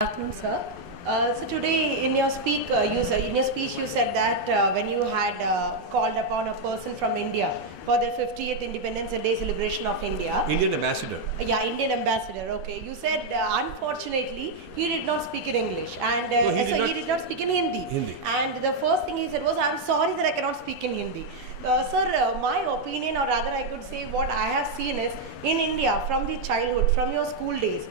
Afternoon, sir. So today in your speech you said that when you had called upon a person from India for their 50th Independence Day celebration of India. Indian ambassador. Yeah, Indian ambassador. Okay, you said unfortunately he did not speak in English and No, he did not speak in Hindi. Hindi. And the first thing he said was, "I'm sorry that I cannot speak in Hindi." Sir, my opinion, or rather I could say what I have seen is in India from the childhood, from your school days,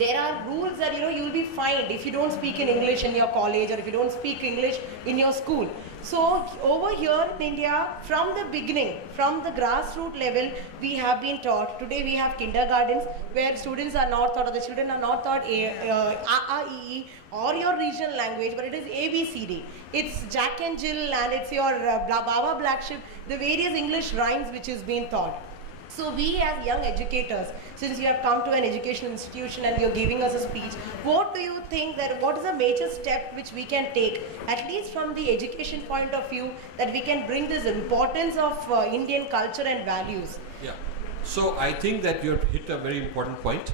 there are rules that you will be fined if you don't speak in English in your college or if you don't speak English in your school. So over here in India, from the beginning, from the grassroots level, we have been taught. Today we have kindergartens where students are not taught, or the children are not taught A, or your regional language, but it is ABCD. It's Jack and Jill and it's your Baba Black Sheep, the various English rhymes which is being taught. So we as young educators, since you have come to an educational institution and you're giving us a speech, what do you think that what is a major step which we can take, at least from the education point of view, that we can bring this importance of Indian culture and values? Yeah. So I think that you've hit a very important point,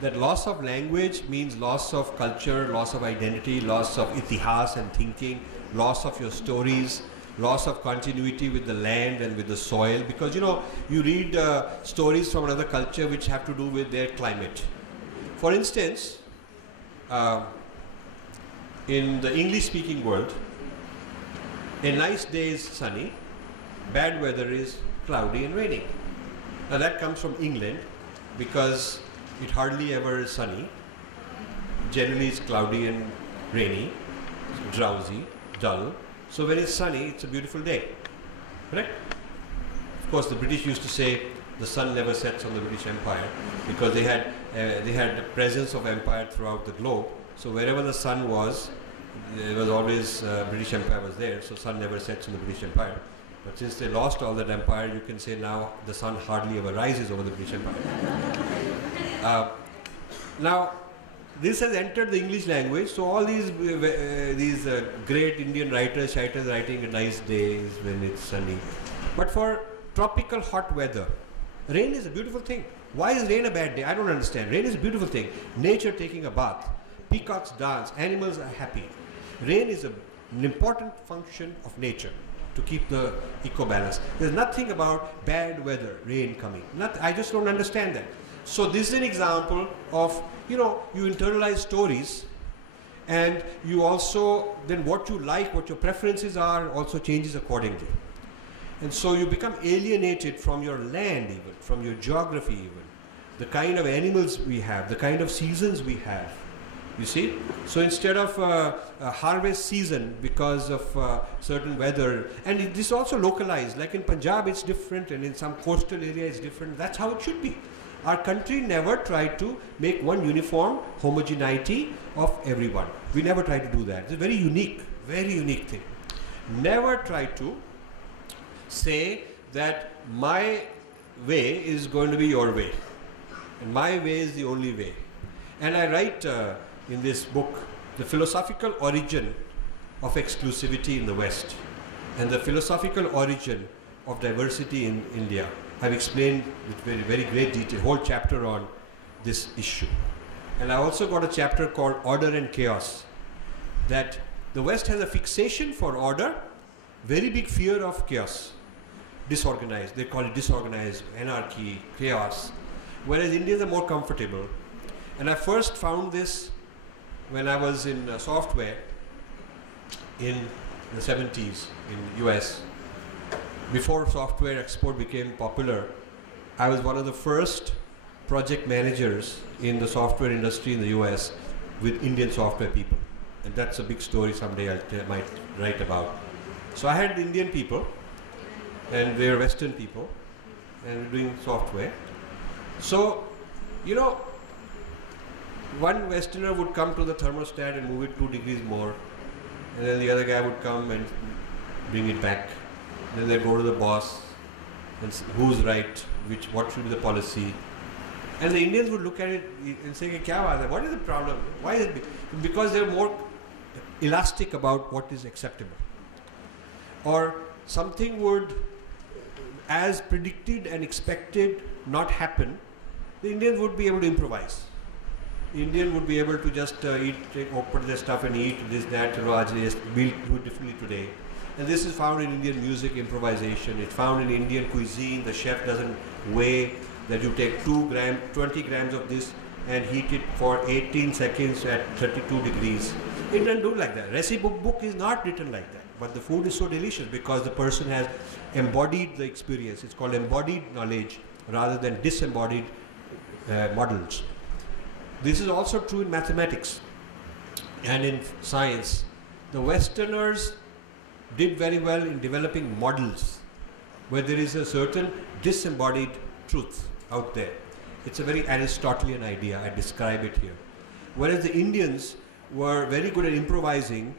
that loss of language means loss of culture, loss of identity, loss of itihas and thinking, loss of your stories, loss of continuity with the land and with the soil, because you read stories from another culture which have to do with their climate. For instance, in the English speaking world, a nice day is sunny, bad weather is cloudy and rainy. Now that comes from England because it hardly ever is sunny. Generally it's cloudy and rainy, drowsy, dull. So when it's sunny, it's a beautiful day, correct? Of course, the British used to say the sun never sets on the British Empire because they had the presence of empire throughout the globe. So wherever the sun was, there was always British Empire was there. So sun never sets on the British Empire. But since they lost all that empire, you can say now the sun hardly ever rises over the British Empire. Now, this has entered the English language, so all these great Indian writers writing a nice days when it's sunny. But for tropical hot weather, rain is a beautiful thing. Why is rain a bad day? I don't understand. Rain is a beautiful thing. Nature taking a bath, peacocks dance, animals are happy. Rain is an important function of nature to keep the eco-balance. There's nothing about bad weather, rain coming. I just don't understand that. So this is an example of, you internalize stories, and you also, then what you like, what your preferences are also changes accordingly. And so you become alienated from your land even, from your geography even, the kind of animals we have, the kind of seasons we have, you see. So instead of a harvest season because of certain weather, and this is also localized, like in Punjab it's different and in some coastal area it's different, that's how it should be. Our country never tried to make one uniform homogeneity of everyone. We never tried to do that. It's a very unique thing. Never try to say that my way is going to be your way and my way is the only way. And I write in this book the philosophical origin of exclusivity in the West and the philosophical origin of diversity in India. I've explained with very great detail, whole chapter on this issue. And I also got a chapter called Order and Chaos, that the West has a fixation for order, very big fear of chaos, disorganized. They call it disorganized, anarchy, chaos, whereas Indians are more comfortable. And I first found this when I was in software in the 70s in US. Before software export became popular, I was one of the first project managers in the software industry in the US with Indian software people. And that's a big story someday I might write about. So I had Indian people, and they were Western people, and we're doing software. So, one Westerner would come to the thermostat and move it 2 degrees more, and then the other guy would come and bring it back. Then they go to the boss and who's right, what should be the policy. And the Indians would look at it and say, what is the problem? Why is it? Because they're more elastic about what is acceptable. Or something would, as predicted and expected, not happen, the Indians would be able to improvise. Indian would be able to just open their stuff and eat this, that, we'll do it differently today. And this is found in Indian music improvisation. It's found in Indian cuisine. The chef doesn't weigh that you take 20 grams of this and heat it for 18 seconds at 32 degrees. It doesn't do like that. Recipe book is not written like that. But the food is so delicious because the person has embodied the experience. It's called embodied knowledge rather than disembodied models. This is also true in mathematics and in science. The Westerners did very well in developing models where there is a certain disembodied truth out there. It's a very Aristotelian idea. I describe it here. Whereas the Indians were very good at improvising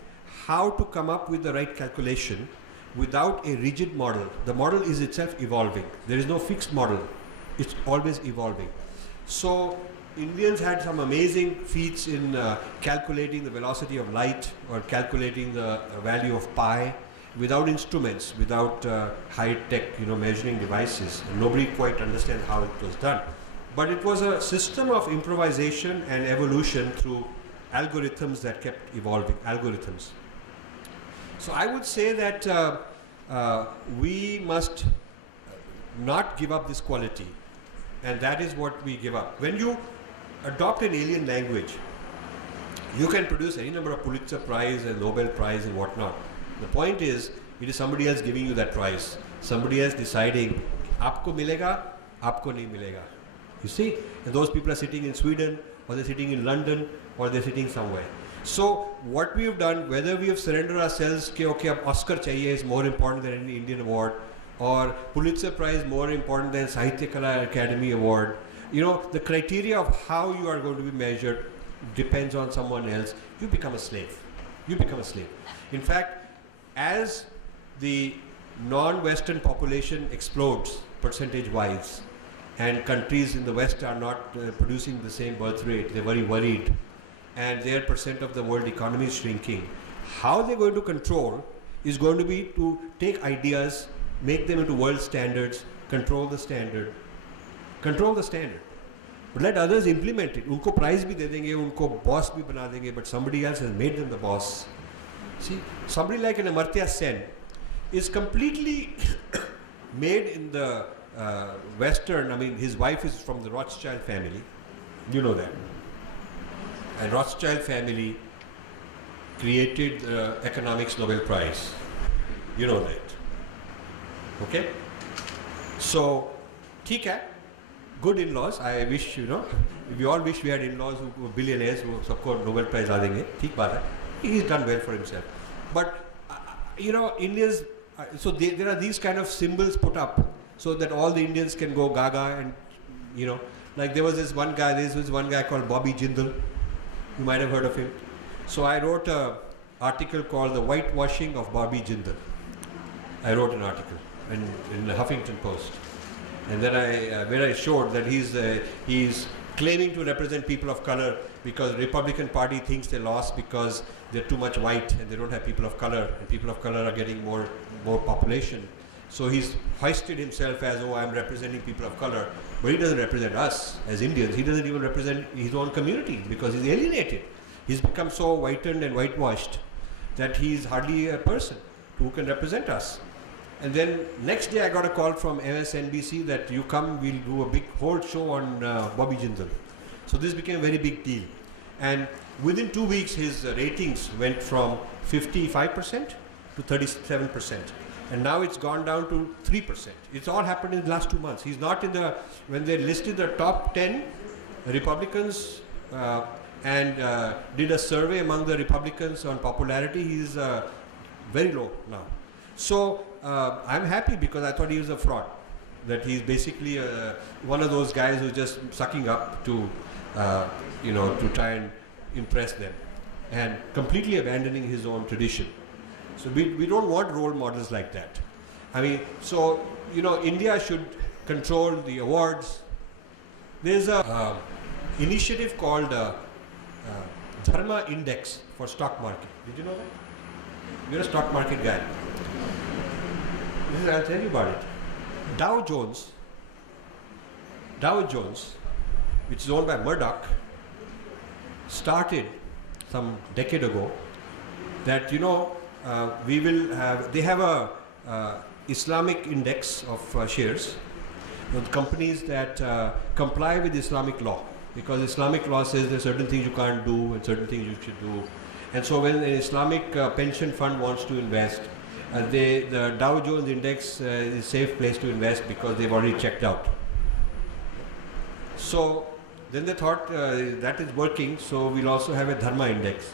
how to come up with the right calculation without a rigid model. The model is itself evolving. There is no fixed model. It's always evolving. So Indians had some amazing feats in calculating the velocity of light or calculating the value of pi without instruments, without high-tech, measuring devices. And nobody quite understands how it was done. But it was a system of improvisation and evolution through algorithms that kept evolving, algorithms. So I would say that we must not give up this quality, and that is what we give up. When you adopt an alien language, you can produce any number of Pulitzer Prize and Nobel Prize and whatnot. The point is, it is somebody else giving you that prize. Somebody else deciding, aapko milega, aapko nahi milega. You see? And those people are sitting in Sweden, or they're sitting in London, or they're sitting somewhere. So what we have done, whether we have surrendered ourselves, okay, Oscar chahiye is more important than any Indian award, or Pulitzer Prize more important than Sahitya Kala Academy Award, the criteria of how you are going to be measured depends on someone else. You become a slave. You become a slave. In fact, as the non-Western population explodes percentage-wise, and countries in the West are not producing the same birth rate, they're very worried, and their percent of the world economy is shrinking. How they're going to control is going to be to take ideas, make them into world standards, control the standard. Control the standard. But let others implement it. Unko prize bhi de denge, unko boss bhi bana denge, but somebody else has made them the boss. See, somebody like an Amartya Sen is completely made in the Western, his wife is from the Rothschild family. You know that. And Rothschild family created the Economics Nobel Prize. You know that. Okay? So, theek hai, good in-laws. I wish, we all wish we had in-laws who were billionaires who sabko Nobel Prize la denge. Theek baat hai. He's done well for himself. But, Indians, so there are these kind of symbols put up so that all the Indians can go gaga and, like there was this one guy called Bobby Jindal. You might have heard of him. So I wrote an article called The Whitewashing of Bobby Jindal. I wrote an article in the Huffington Post. And then where I showed that he's claiming to represent people of color because the Republican Party thinks they lost because they're too much white and they don't have people of color, and people of color are getting more population. So he's hoisted himself as, I'm representing people of color, but he doesn't represent us as Indians. He doesn't even represent his own community because he's alienated. He's become so whitened and whitewashed that he's hardly a person who can represent us. And then next day I got a call from MSNBC that you come, we'll do a big whole show on Bobby Jindal. So this became a very big deal. And within 2 weeks his ratings went from 55% to 37%. And now it's gone down to 3%. It's all happened in the last 2 months. He's not in when they listed the top 10 Republicans and did a survey among the Republicans on popularity, he's very low now. So I'm happy because I thought he was a fraud. That he's basically one of those guys who's just sucking up to, to try and impress them and completely abandoning his own tradition. So we don't want role models like that. India should control the awards. There's a initiative called Dharma Index for stock market. Did you know that? You're a stock market guy. I'll tell you about it. Dow Jones, which is owned by Murdoch, started some decade ago that, you know, we will have, they have a Islamic index of shares with companies that comply with Islamic law, because Islamic law says there are certain things you can't do and certain things you should do. And so when an Islamic pension fund wants to invest, the Dow Jones index is a safe place to invest because they've already checked out. So then they thought that is working, so we'll also have a Dharma index.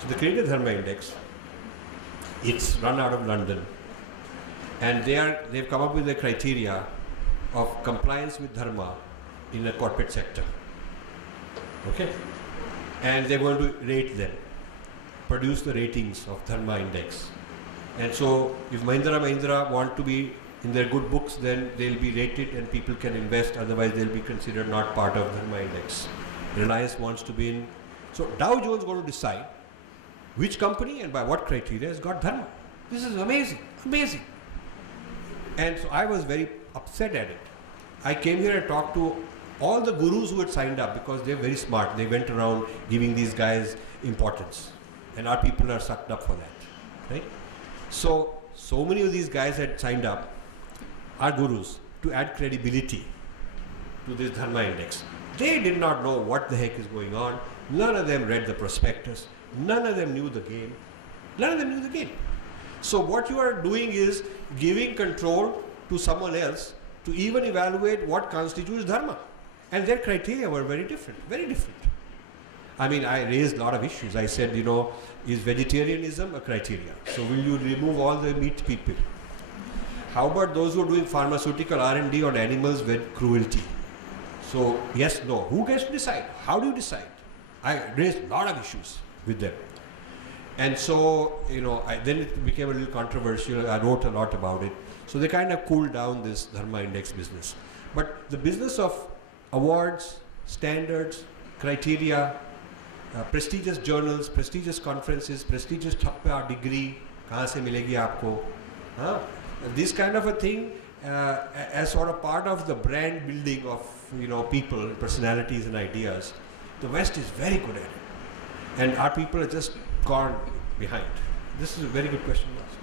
So they created a Dharma index. It's run out of London. And they've come up with a criteria of compliance with Dharma in the corporate sector. Okay? And they're going to rate them, produce the ratings of Dharma index. And so if Mahindra want to be in their good books, then they'll be rated and people can invest, otherwise they'll be considered not part of Dharma index. Reliance wants to be in. So Dow Jones is going to decide which company and by what criteria has got Dharma. This is amazing, amazing. And so I was very upset at it. I came here and talked to all the gurus who had signed up because they're very smart. They went around giving these guys importance. And our people are sucked up for that. Right? So many of these guys had signed up, our gurus, to add credibility to this Dharma index. They did not know what the heck is going on. None of them read the prospectus. None of them knew the game. None of them knew the game. So what you are doing is giving control to someone else to even evaluate what constitutes Dharma. And their criteria were very different, very different. I mean, I raised a lot of issues. I said, you know, is vegetarianism a criteria? So will you remove all the meat people? How about those who are doing pharmaceutical R&D on animals with cruelty? So yes, no. Who gets to decide? How do you decide? I raised a lot of issues with them. And so, you know, then it became a little controversial. I wrote a lot about it. So they kind of cooled down this Dharma index business. But the business of awards, standards, criteria, prestigious journals, prestigious conferences, prestigious degree, kahan se milegi aapko? This kind of a thing as sort of part of the brand building of, you know, people, personalities and ideas. The West is very good at it. And our people are just gone behind. This is a very good question to ask.